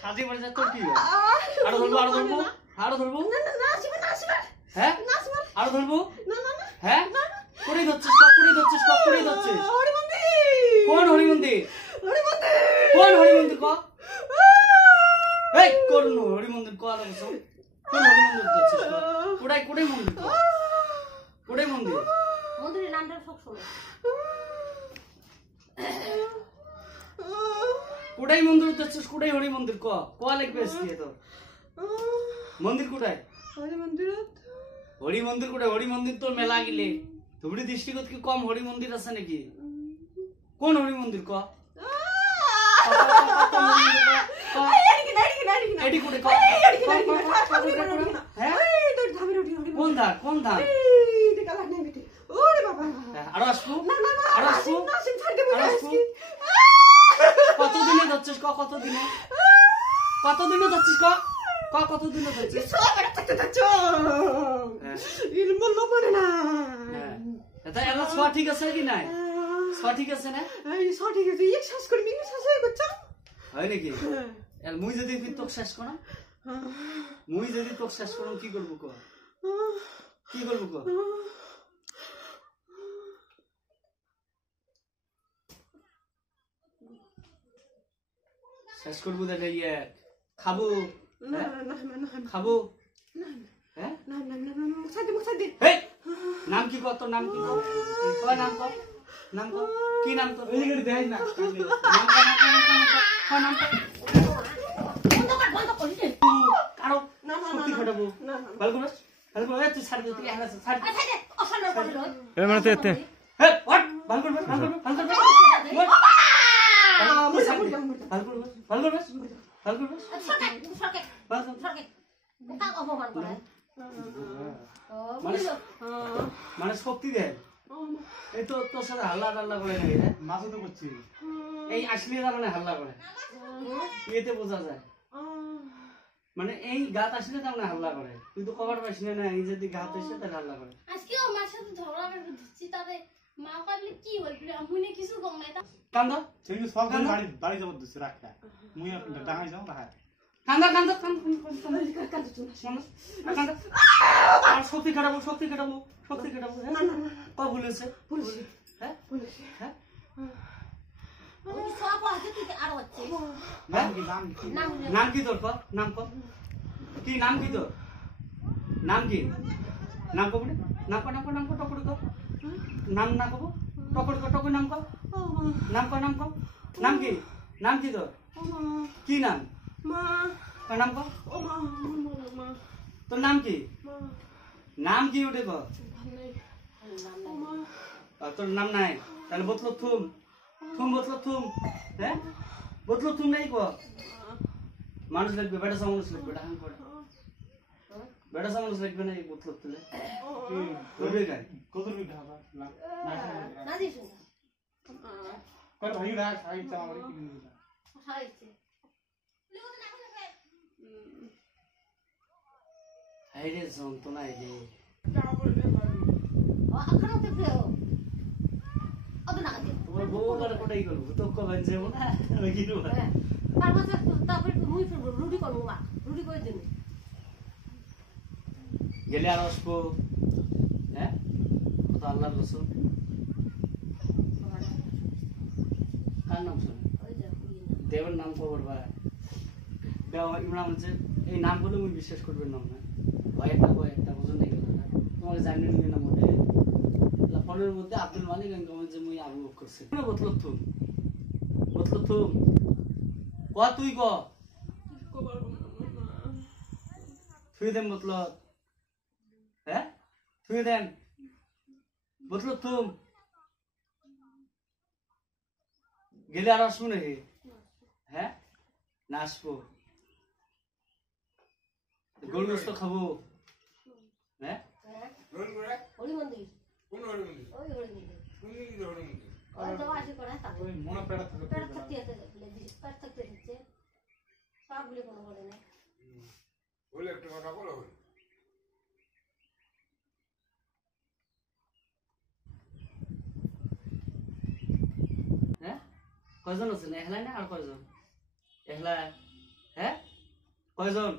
সাজি পড়ে যা তোর কি আরো ধরবো না না না আসবে হ্যাঁ না আসবে আরো ধরবো না না না হ্যাঁ কোড়ি ধরছিস হরি মন্দির কোন হরি মন্দির হরি মন্দির ক এই কোন হরি মন্দির ক লাগছ কোন হরি মন্দির ধরছিস কোড়াই মন্দির কোড়াই মন্দির মন্দিরের নামটা সব শোনো কোড়াই মন্দির ধরছিস কোড়াই হরি মন্দির ক লাগবে আজকে তো মন্দির কোড়াই হরি মন্দির কোড়াই হরি মন্দির তো মেলা গিলে তোমরি দৃষ্টিগত কি কম হরি মন্দির আছে নাকি কোন হরি মন্দির ক এডি কোড়ে ক হ্যাঁ কোন ধান ওরে বাবা আরো আসবো না না না আরো আসবো নাসিম ছাড়কে বলে আসছি কতদিনে যাচ্ছিস কতদিনে যাচ্ছিস কতদিনে যাচ্ছিস সব এটা থাকতে যাচ্ছ ইলম লবণে না এটা এলা সব ঠিক আছে কি নাই সব ঠিক আছে না এই সব ঠিক আছে এক শ্বাস করে মিনি শ্বাস হয়ে গেছে হয় নাকি এল মুই যদি তোক শেষ করো কি করব ক শেষ করবো দেখে ইয়ে খাবো না না না খাবো না হ্যাঁ না না না না মুছাদি এই নাম কি কত নাম কি কয় নাম কো কি নাম তো এই গড়ি দেখাই না নাম বন্ধ করি দে কারো না না সত্যি ফটাবো না ভালো করে তুই ছাড় দে তুই এখানে ছাড় আচ্ছা দে অসানা করে লই এ মানে তো এতে হে হট ভালো করে সরকে কা অপমান করে মানে শক্তি দেয় এই তো তোর সাথে হাল্লা করে নাকি মাছ তো করছি এই আসলে তার হাল্লা করে এতে বোঝা যায় মানে এই গাত আসলে তার হাল্লা করে তুই তো কভার পাস না এই যদি গাত এসে তার হাল্লা করে আজকেও মার সাথে ঝগড়া করে দিচ্ছি তবে মা কইলে কি হইল মুইনে কিছু কম নাই কান্দ সেই সব বাড়ি যাব দিছে রাখা মুই না ডাঙাই যাও রাখা কান্দ আর শক্তি কাটাবো না না না ক ভুলেছে হ্যাঁ হ্যাঁ ওই সব আছে তুই আর হচ্ছে নাম কি তোর নাম কি নাম কি তোর নাম কি নাম কব নাম টকড়ি কো নাম না কব টকড়ি নাম কো নাম কি তোর কি নাম মা নাম কো ও মা তোর নাম কি নাম কি ওটা কো তোর নাম নাই তাহলে বতলো থুম হ্যাঁ বতলো থুম নাই কো মানুষ লাগবে বেটা মানুষ লাগবে ডাহান করে বেটা মানুষ লাগবে না এই বতলো তুলে ধরবে গায় কত বিঘা হবে না দিছ কত ভাই রাখ আই চা আমারে কি দিন হইছে আইরে যন্ত্রণা আইরে আখানো তে ফেও অত না দে তোমার বউ করে কোটাই করব তো কবেন যাব না নাকি নো তারপর মুই রুটি করব মা রুটি করে দিন গেলে আর আসবো হ্যাঁ কত আল্লাহর রসুল কার নাম শুনে দেবের নাম খবর ভাই দেওয়া ইমরান হচ্ছে এই নামগুলো মুই বিশ্বাস করবেন না একটা বুঝুন নাই গেল না তোমাকে জানি নিয়ে না মধ্যে ফোনের মধ্যে আব্দুল মালিক যে মুই আবু করছে বতল থুম ক তুই ক তুই দেন বতল হ্যাঁ তুই দেন বতল থুম গেলে আর আসবো নাকি হ্যাঁ না আসবো গরু গোস্ত খাবো হ্যাঁ হরি মন্দির কোন হরি মন্দির ওই হরি মন্দির কোন দিকে হরি মন্দির ওই দাও আসে করে তাকে ওই মনে পেড়া থাকে পেট থাকতে আছে পেট থাকতে দিচ্ছে সব বলে কোনো বলে না বলে একটা কথা বলো হ্যাঁ কয়জন আছেন একলাই না আর কয়জন একলা হ্যাঁ কয়জন